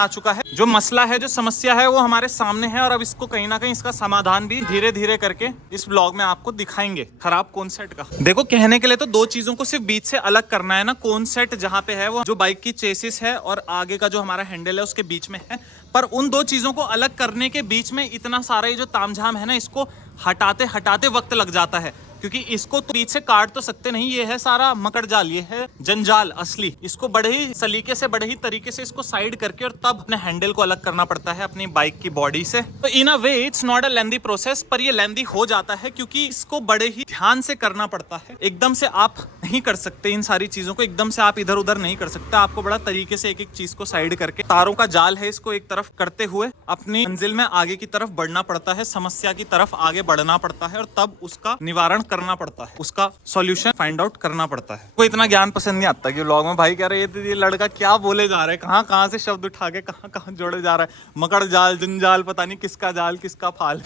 आ चुका है। जो मसला है, जो समस्या है वो हमारे सामने है और अब इसको कहीं ना कहीं इसका समाधान भी धीरे धीरे करके इस ब्लॉग में आपको दिखाएंगे। खराब कौन सेट का देखो, कहने के लिए तो दो चीजों को सिर्फ बीच से अलग करना है ना। कौन सेट जहाँ पे है वो जो बाइक की चेसिस है और आगे का जो हमारा हैंडल है उसके बीच में है, पर उन दो चीजों को अलग करने के बीच में इतना सारा ये जो तामझाम है ना, इसको हटाते हटाते वक्त लग जाता है। क्योंकि इसको तो बीच से काट तो सकते नहीं, ये है सारा मकड़ जाल, ये है जंजाल असली। इसको बड़े ही सलीके से, बड़े ही तरीके से इसको साइड करके और तब अपने हैंडल को अलग करना पड़ता है अपनी बाइक की बॉडी से। तो in a way it's not a lengthy process, पर ये लेंदी हो जाता है क्योंकि इसको बड़े ही ध्यान से करना पड़ता है। एकदम से आप नहीं कर सकते इन सारी चीजों को, एकदम से आप इधर उधर नहीं कर सकते। आपको बड़ा तरीके से एक एक चीज को साइड करके, तारों का जाल है इसको एक तरफ करते हुए अपनी मंजिल में आगे की तरफ बढ़ना पड़ता है, समस्या की तरफ आगे बढ़ना पड़ता है और तब उसका निवारण करना पड़ता है, उसका सॉल्यूशन फाइंड आउट करना पड़ता है। कोई इतना ज्ञान पसंद नहीं आता कि व्लॉग में भाई कह रहे ये लड़का क्या बोले जा रहा है, कहाँ कहाँ से शब्द उठा के कहाँ कहाँ जोड़े जा रहा है। मकड़ जाल, जंजाल, पता नहीं किसका जाल किसका फाल।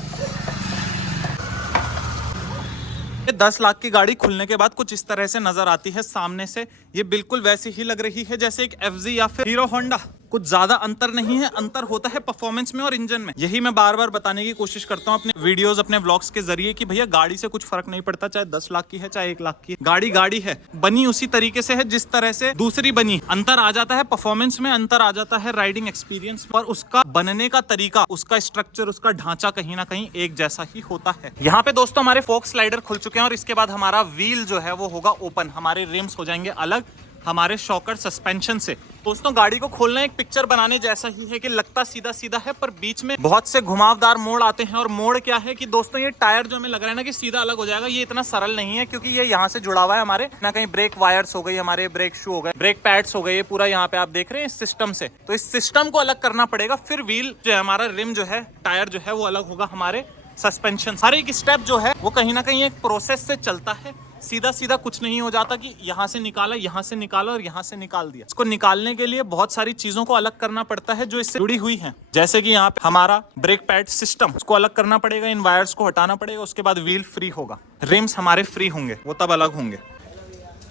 10 लाख की गाड़ी खुलने के बाद कुछ इस तरह से नजर आती है सामने से। ये बिल्कुल वैसी ही लग रही है जैसे एक FZ या फिर हीरो होंडा। कुछ ज्यादा अंतर नहीं है, अंतर होता है परफॉर्मेंस में और इंजन में। यही मैं बार बार बताने की कोशिश करता हूँ अपने वीडियोस, अपने व्लॉग्स के जरिए कि भैया गाड़ी से कुछ फर्क नहीं पड़ता, चाहे 10 लाख की है चाहे 1 लाख की है। गाड़ी गाड़ी है, बनी उसी तरीके से है जिस तरह से दूसरी बनी। अंतर आ जाता है परफॉर्मेंस में, अंतर आ जाता है राइडिंग एक्सपीरियंस में, और उसका बनने का तरीका, उसका स्ट्रक्चर, उसका ढांचा कहीं ना कहीं एक जैसा ही होता है। यहाँ पे दोस्तों हमारे फोक स्लाइडर खुल चुके हैं और इसके बाद हमारा व्हील जो है वो होगा ओपन। हमारे रिम्स हो जाएंगे अलग हमारे शॉकर सस्पेंशन से। दोस्तों गाड़ी को खोलना एक पिक्चर बनाने जैसा ही है कि लगता सीधा सीधा है, पर बीच में बहुत से घुमावदार मोड़ आते हैं। और मोड़ क्या है कि दोस्तों ये टायर जो हमें लग रहा है ना कि सीधा अलग हो जाएगा, ये इतना सरल नहीं है, क्योंकि ये यहाँ से जुड़ा हुआ है हमारे ना कहीं ब्रेक वायर्स हो गई, हमारे ब्रेक शू हो गए, ब्रेक पैड्स हो गए, ये पूरा यहाँ पे आप देख रहे हैं इस सिस्टम से। तो इस सिस्टम को अलग करना पड़ेगा। फिर व्हील जो है हमारा, रिम जो है, टायर जो है वो अलग होगा हमारे सस्पेंशन। हर एक स्टेप जो है वो कहीं ना कहीं एक प्रोसेस से चलता है। सीधा सीधा कुछ नहीं हो जाता कि यहाँ से निकाला, यहाँ से निकाला और यहाँ से निकाल दिया। इसको निकालने के लिए बहुत सारी चीजों को अलग करना पड़ता है जो इससे जुड़ी हुई हैं। जैसे कि यहाँ पे हमारा ब्रेक पैड सिस्टम, उसको अलग करना पड़ेगा, इन वायर्स को हटाना पड़ेगा। उसके बाद व्हील फ्री होगा, रिम्स हमारे फ्री होंगे, वो तब अलग होंगे।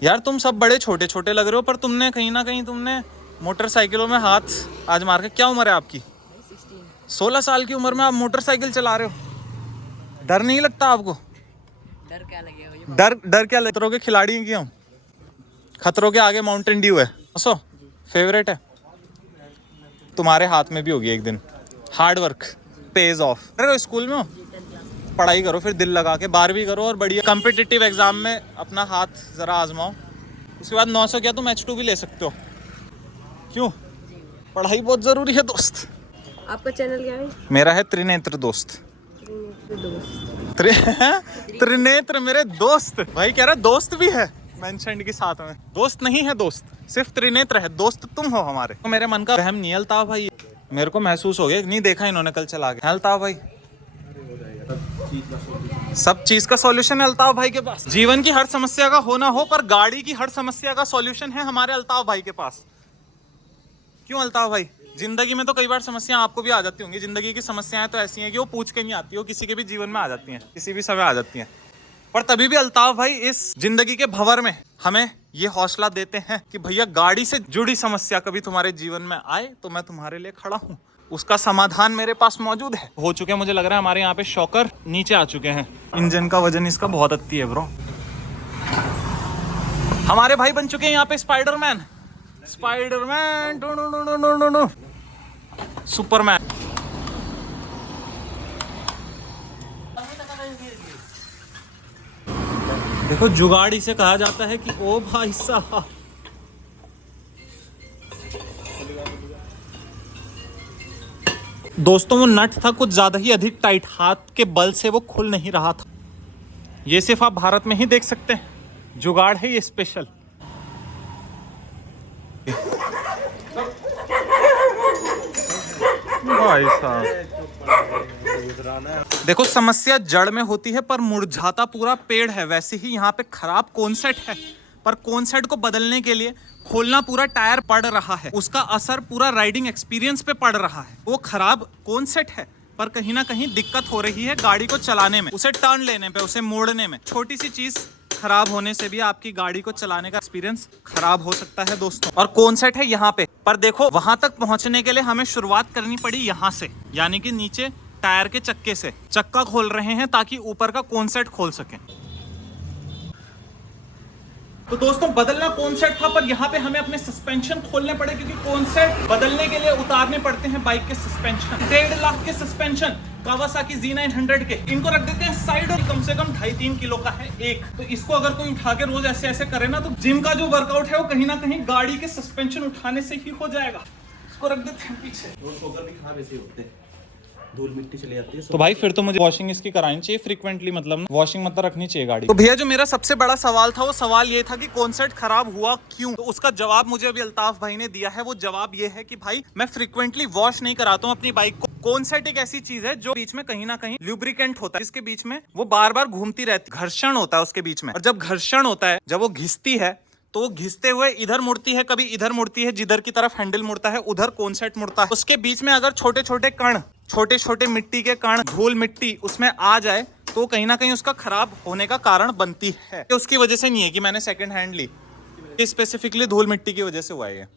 यार तुम सब बड़े छोटे छोटे लग रहे हो, पर तुमने कहीं ना कहीं तुमने मोटरसाइकिलों में हाथ आज मार के। क्या उम्र है आपकी? 16 साल की उम्र में आप मोटरसाइकिल चला रहे हो। डर नहीं लगता आपको? डर क्या लगेगा? डर क्या? खतरों के खिलाड़ी हैं क्यों? खतरों के आगे माउंटेन ड्यू है। सो फेवरेट है तुम्हारे हाथ में भी होगी एक दिन। Hard work page of. अरे स्कूल में हो, पढ़ाई करो, फिर दिल लगा के 12वीं करो और बढ़िया कॉम्पिटिटिव एग्जाम में अपना हाथ जरा आजमाओ। उसके बाद 900 क्या तुम H2 भी ले सकते हो। क्यों? पढ़ाई बहुत जरूरी है दोस्त। आपका चैनल क्या है? मेरा है त्रिनेत्र दोस्त। त्रिनेत्र मेरे दोस्त। भाई कह रहा दोस्त भी है मेंशन के साथ में। दोस्त नहीं है दोस्त, सिर्फ त्रिनेत्र है। दोस्त तुम हो हमारे। तो मेरे मन का वहम नहीं अल्ताफ भाई, मेरे को महसूस हो गया। नहीं देखा इन्होंने कल चला के। अल्ताफ भाई सब चीज का सॉल्यूशन है अल्ताफ भाई के पास। जीवन की हर समस्या का होना हो, पर गाड़ी की हर समस्या का सॉल्यूशन है हमारे अल्ताफ भाई के पास। क्यों अल्ताफ भाई? जिंदगी में तो कई बार समस्याएं आपको भी आ जाती होंगी। जिंदगी की समस्याएं तो ऐसी हैं कि वो पूछ के नहीं आती, वो किसी के भी जीवन में आ जाती हैं, किसी भी समय आ जाती हैं। पर तभी भी अल्ताफ भाई इस जिंदगी के भंवर में हमें ये हौसला देते हैं कि भैया गाड़ी से जुड़ी समस्या कभी तुम्हारे जीवन में आए तो मैं तुम्हारे लिए खड़ा हूँ, उसका समाधान मेरे पास मौजूद है। हो चुके मुझे लग रहा है हमारे यहाँ पे शॉकर नीचे आ चुके हैं। इंजन का वजन इसका बहुत अत्ती है ब्रो। हमारे भाई बन चुके हैं यहाँ पे स्पाइडरमैन। Spiderman, Superman. देखो जुगाड़ इसे कहा जाता है कि ओ भाई साहब, दोस्तों वो नट था कुछ ज्यादा ही अधिक टाइट, हाथ के बल से वो खुल नहीं रहा था। ये सिर्फ आप भारत में ही देख सकते हैं, जुगाड़ है ये स्पेशल। भाई साहब देखो समस्या जड़ में होती है पर मुरझाता पूरा पेड़ है। वैसे ही यहाँ पे खराब कॉन्सेप्ट है, पर कॉन्सेप्ट को बदलने के लिए खोलना पूरा टायर पड़ रहा है, उसका असर पूरा राइडिंग एक्सपीरियंस पे पड़ रहा है। वो खराब कॉन्सेप्ट है पर कहीं ना कहीं दिक्कत हो रही है गाड़ी को चलाने में, उसे टर्न लेने पे, उसे मोड़ने में। छोटी सी चीज खराब होने से भी आपकी गाड़ी को चलाने का एक्सपीरियंस खराब हो सकता है दोस्तों। और कौन सेट है यहाँ पे, पर देखो वहां तक पहुंचने के लिए हमें शुरुआत करनी पड़ी यहाँ से, यानी कि नीचे टायर के चक्के से। चक्का खोल रहे हैं ताकि ऊपर का कौन सेट खोल सके। तो दोस्तों बदलना कौन सेट था, पर यहाँ पे हमें अपने सस्पेंशन खोलने पड़े, क्योंकि कौन सेट बदलने के लिए उतारने पड़ते हैं बाइक के सस्पेंशन। 1.5 लाख के सस्पेंशन कावासाकी Z900 के, इनको रख देते हैं साइड, और कम से कम 2.5-3 किलो का है एक। तो इसको अगर कोई उठा के रोज ऐसे ऐसे करे ना, तो जिम का जो वर्कआउट है वो कहीं ना कहीं गाड़ी के सस्पेंशन उठाने से ही हो जाएगा। इसको रख देते हैं पीछे। धूल मिट्टी चली जाती है। तो भाई फिर तो मुझे वॉशिंग इसकी करानी चाहिए फ्रीक्वेंटली, मतलब वॉशिंग मतलब रखनी चाहिए गाड़ी। तो भैया जो मेरा सबसे बड़ा सवाल था, वो सवाल ये था कि कौन सेट खराब हुआ क्यों। तो उसका जवाब मुझे अभी अल्ताफ भाई ने दिया है। वो जवाब ये है कि भाई मैं फ्रीक्वेंटली वॉश नहीं कराता हूँ अपनी बाइक को। कौन सेट एक ऐसी चीज है जो बीच में कहीं ना कहीं ल्यूब्रिकेंट होता है, जिसके बीच में वो बार बार घूमती रहती है, घर्षण होता है उसके बीच में। और जब घर्षण होता है, जब वो घिसती है, तो वो घिसते हुए इधर मुड़ती है, कभी इधर मुड़ती है, जिधर की तरफ हैंडल मुड़ता है उधर कौन सेट मुड़ता है। उसके बीच में अगर छोटे छोटे कण, छोटे छोटे मिट्टी के कण, धूल मिट्टी उसमें आ जाए, तो कहीं ना कहीं उसका खराब होने का कारण बनती है। तो उसकी वजह से नहीं है कि मैंने सेकंड हैंड ली, स्पेसिफिकली धूल मिट्टी की वजह से हुआ है।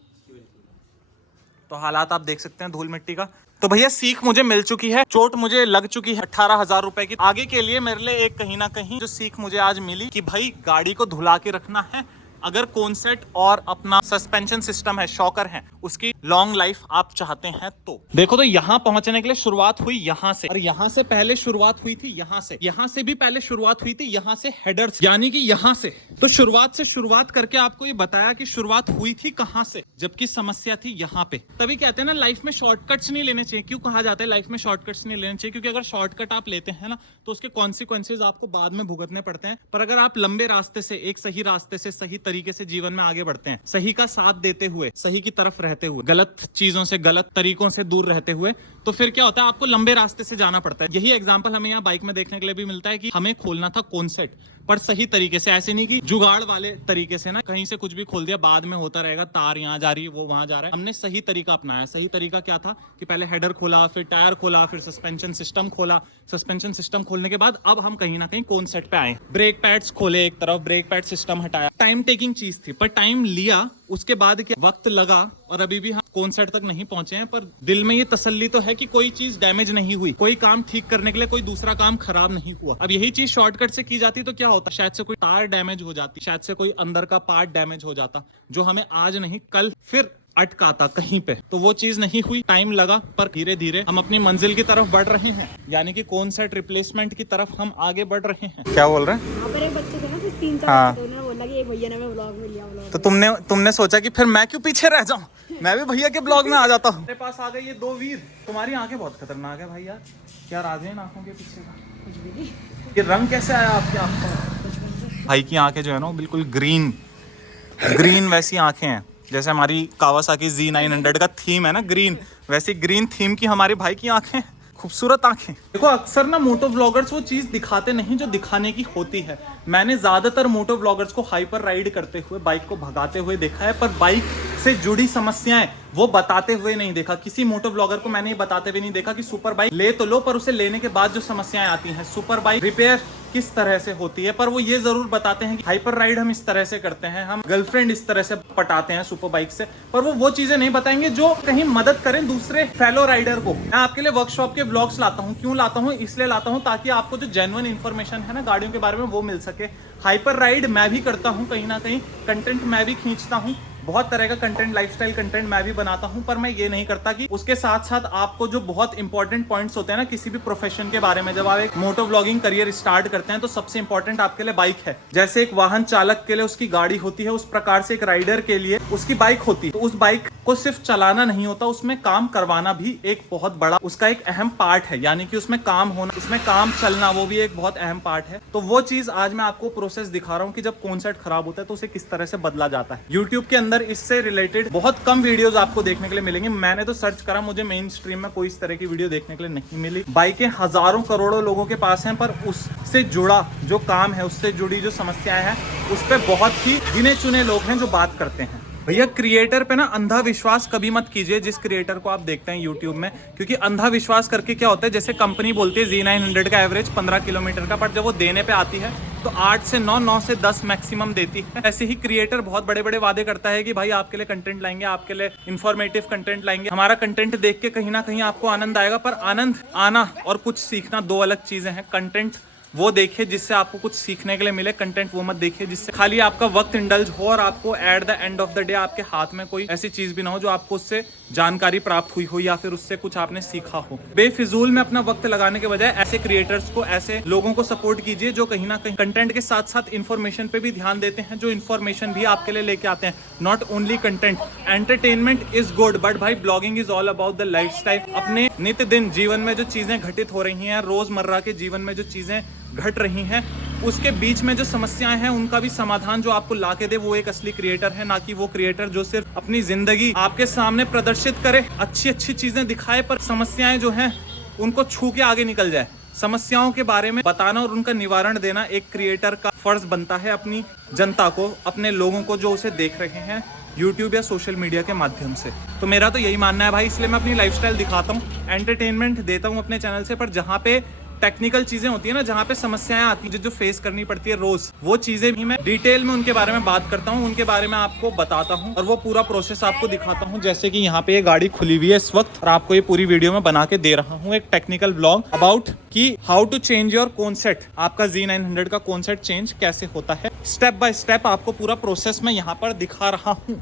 तो हालात आप देख सकते हैं धूल मिट्टी का। तो भैया सीख मुझे मिल चुकी है, चोट मुझे लग चुकी है 18,000 रुपए की। आगे के लिए मेरे लिए एक कहीं ना कहीं जो सीख मुझे आज मिली कि भाई गाड़ी को धुला के रखना है। अगर कौन सेट और अपना सस्पेंशन सिस्टम है, शॉकर है, उसकी लॉन्ग लाइफ आप चाहते हैं तो। देखो तो यहाँ पहुंचने के लिए शुरुआत हुई यहाँ से, और यहाँ से पहले शुरुआत हुई थी यहाँ से, यहाँ से भी पहले शुरुआत हुई थी यहाँ से, हेडर्स यानी कि यहाँ से। तो शुरुआत से शुरुआत करके आपको ये बताया कि शुरुआत हुई थी कहाँ से, जबकि समस्या थी यहाँ पे। तभी कहते हैं ना लाइफ में शॉर्टकट्स नहीं लेने चाहिए। क्यों कहा जाता है लाइफ में शॉर्टकट्स नहीं लेने चाहिए? क्योंकि अगर शॉर्टकट आप लेते हैं ना, तो उसके कॉन्सिक्वेंसेज आपको बाद में भुगतने पड़ते हैं। पर अगर आप लंबे रास्ते से, एक सही रास्ते से, सही तरीके से जीवन में आगे बढ़ते हैं, सही का साथ देते हुए, सही की तरफ रहते हुए, गलत चीजों से, गलत तरीकों से दूर रहते हुए, तो फिर क्या होता है, आपको लंबे रास्ते से जाना पड़ता है। यही एग्जांपल हमें यहाँ बाइक में देखने के लिए भी मिलता है कि हमें खोलना था कौन सेट, पर सही तरीके से, ऐसे नहीं कि जुगाड़ वाले तरीके से ना, कहीं से कुछ भी खोल दिया, बाद में होता रहेगा, तार यहाँ जा रही है, वो वहां जा रहा है। हमने सही तरीका अपनाया। सही तरीका क्या था कि पहले हेडर खोला, फिर टायर खोला, फिर सस्पेंशन सिस्टम खोला। सस्पेंशन सिस्टम खोलने के बाद अब हम कहीं ना कहीं कौन सेट पे आए। ब्रेक पैड्स खोले एक तरफ, ब्रेक पैड सिस्टम हटाया। टाइम टेकिंग चीज थी, पर टाइम लिया, उसके बाद क्या वक्त लगा, और अभी भी हम कौन सेट तक नहीं पहुंचे हैं। पर दिल में ये तसल्ली तो है कि कोई चीज डैमेज नहीं हुई, कोई काम ठीक करने के लिए कोई दूसरा काम खराब नहीं हुआ। अब यही चीज शॉर्टकट से की जाती तो क्या होता, शायद से कोई तार डैमेज हो जाती, शायद से कोई अंदर का पार्ट डैमेज हो जाता, जो हमें आज नहीं कल फिर अटकाता कहीं पे। तो वो चीज नहीं हुई, टाइम लगा, पर धीरे धीरे हम अपनी मंजिल की तरफ बढ़ रहे हैं, यानी कि कौन सेट रिप्लेसमेंट की तरफ हम आगे बढ़ रहे हैं। क्या बोल रहे हैं? यहाँ पर एक बच्चे थे ना, कुछ 3-4 हाँ। बच्चे थे, उन्होंने बोला कि एक भैया ने मैं व्लॉग में लिया व्लॉग। तो तुमने सोचा कि फिर मैं क्यों पीछे रह जाऊं, मैं भी भैया के ब्लॉग में आ जाता हूँ। मेरे पास आ गए ये दो वीर। तुम्हारी आंखें बहुत खतरनाक है भाई यार, क्या राज है इन आंखों के पीछे का? कुछ भी नहीं। ये रंग कैसे आया आपकी आंख का? भाई की आंखें जो है ना बिल्कुल ग्रीन वैसी आंखें हैं, जैसे हमारी कावासाकी Z900 का थीम है ना ग्रीन, वैसी ग्रीन थीम की हमारे भाई की आंखें, खूबसूरत आंखें। देखो अक्सर ना मोटो व्लॉगर्स वो चीज दिखाते नहीं जो दिखाने की होती है। मैंने ज्यादातर मोटो व्लॉगर्स को हाइपर राइड करते हुए, बाइक को भगाते हुए देखा है, पर बाइक से जुड़ी समस्याएं वो बताते हुए नहीं देखा। किसी मोटो व्लॉगर को मैंने ये बताते हुए नहीं देखा कि सुपर बाइक ले तो लो, पर उसे लेने के बाद जो समस्याएं आती हैं, सुपर बाइक रिपेयर किस तरह से होती है। पर वो ये जरूर बताते हैं कि हाइपर राइड हम इस तरह से करते हैं, हम गर्लफ्रेंड इस तरह से पटाते हैं सुपर बाइक से, पर वो चीजें नहीं बताएंगे जो कहीं मदद करें दूसरे फेलो राइडर को। मैं आपके लिए वर्कशॉप के व्लॉग्स लाता हूँ। क्यों लाता हूँ? इसलिए लाता हूँ ताकि आपको जो जेन्युइन इन्फॉर्मेशन है ना गाड़ियों के बारे में वो मिल सके। हाइपर राइड मैं भी करता हूँ, कहीं ना कहीं कंटेंट मैं भी खींचता हूँ, बहुत तरह का कंटेंट, लाइफस्टाइल कंटेंट मैं भी बनाता हूं, पर मैं ये नहीं करता कि उसके साथ साथ आपको जो बहुत इंपॉर्टेंट पॉइंट्स होते हैं ना किसी भी प्रोफेशन के बारे में, जब आप एक मोटो व्लॉगिंग करियर स्टार्ट करते हैं तो सबसे इंपॉर्टेंट आपके लिए बाइक है। जैसे एक वाहन चालक के लिए उसकी गाड़ी होती है, उस प्रकार से एक राइडर के लिए उसकी बाइक होती है। तो उस बाइक को सिर्फ चलाना नहीं होता, उसमें काम करवाना भी एक बहुत बड़ा उसका एक अहम पार्ट है, यानी कि उसमें काम होना, उसमें काम चलना, वो भी एक बहुत अहम पार्ट है। तो वो चीज आज मैं आपको प्रोसेस दिखा रहा हूँ कि जब कौन सेट खराब होता है तो उसे किस तरह से बदला जाता है। यूट्यूब के अंदर इससे रिलेटेड बहुत कम वीडियोस आपको देखने के लिए मिलेंगे। मैंने तो सर्च करा, मुझे मेन स्ट्रीम में कोई इस तरह की वीडियो देखने के लिए नहीं मिली। बाइकें हजारों करोड़ों लोगों के पास हैं, पर उससे जुड़ा जो काम है, उससे जुड़ी जो समस्याएं हैं, उस पर बहुत ही गिने चुने लोग हैं जो बात करते हैं। भैया क्रिएटर पे ना अंधा विश्वास कभी मत कीजिए, जिस क्रिएटर को आप देखते हैं यूट्यूब में, क्योंकि अंधा विश्वास करके क्या होता है, जैसे कंपनी बोलती है Z900 का एवरेज 15 किलोमीटर का, पर जब वो देने पे आती है तो तो 8 से 9, 9 से 10 मैक्सिमम देती है। ऐसे ही क्रिएटर बहुत बड़े बड़े वादे करता है कि भाई आपके लिए कंटेंट लाएंगे, आपके लिए इंफॉर्मेटिव कंटेंट लाएंगे, हमारा कंटेंट देख के कहीं ना कहीं आपको आनंद आएगा। पर आनंद आना और कुछ सीखना दो अलग चीजें हैं। कंटेंट वो देखिए जिससे आपको कुछ सीखने के लिए मिले, कंटेंट वो मत देखिए जिससे खाली आपका वक्त इंडल्ज हो और आपको at the end of the day आपके हाथ में कोई ऐसी चीज भी ना हो जो आपको उससे जानकारी प्राप्त हुई हो या फिर उससे कुछ आपने सीखा हो। बेफिजूल में अपना वक्त लगाने के बजाय ऐसे क्रिएटर्स को, ऐसे लोगों को सपोर्ट कीजिए जो कहीं ना कहीं कंटेंट के साथ साथ इन्फॉर्मेशन पे भी ध्यान देते हैं, जो इन्फॉर्मेशन भी आपके लिए लेके आते हैं। Not only content, entertainment is good but भाई blogging is all about the lifestyle. अपने नित्य दिन जीवन में जो चीजें घटित हो रही हैं, रोजमर्रा के जीवन में जो चीजें घट रही हैं, उसके बीच में जो समस्याएं हैं उनका भी समाधान जो आपको ला के दे, वो एक असली क्रिएटर है। ना कि वो क्रिएटर जो सिर्फ अपनी जिंदगी आपके सामने प्रदर्शित करे, अच्छी अच्छी चीजें दिखाए पर समस्याएं जो हैं उनको छू के आगे निकल जाए। समस्याओं के बारे में बताना और उनका निवारण देना एक क्रिएटर का फर्ज बनता है अपनी जनता को, अपने लोगों को जो उसे देख रहे हैं यूट्यूब या सोशल मीडिया के माध्यम से। तो मेरा तो यही मानना है भाई, इसलिए मैं अपनी लाइफस्टाइल दिखाता हूँ, एंटरटेनमेंट देता हूँ अपने चैनल से। पर जहाँ पे टेक्निकल चीजें होती है ना, जहाँ पे समस्याएं आती है जो फेस करनी पड़ती है रोज, वो चीजें भी मैं डिटेल में उनके बारे में बात करता हूँ, उनके बारे में आपको बताता हूँ और वो पूरा प्रोसेस आपको दिखाता हूँ। जैसे कि यहाँ पे ये गाड़ी खुली हुई है इस वक्त और आपको ये पूरी वीडियो में बना के दे रहा हूँ एक टेक्निकल ब्लॉग अबाउट कि how to change your concept. आपका Z900 का कॉन्सेप्ट चेंज कैसे होता है, स्टेप बाय स्टेप आपको पूरा प्रोसेस मैं यहाँ पर दिखा रहा हूँ।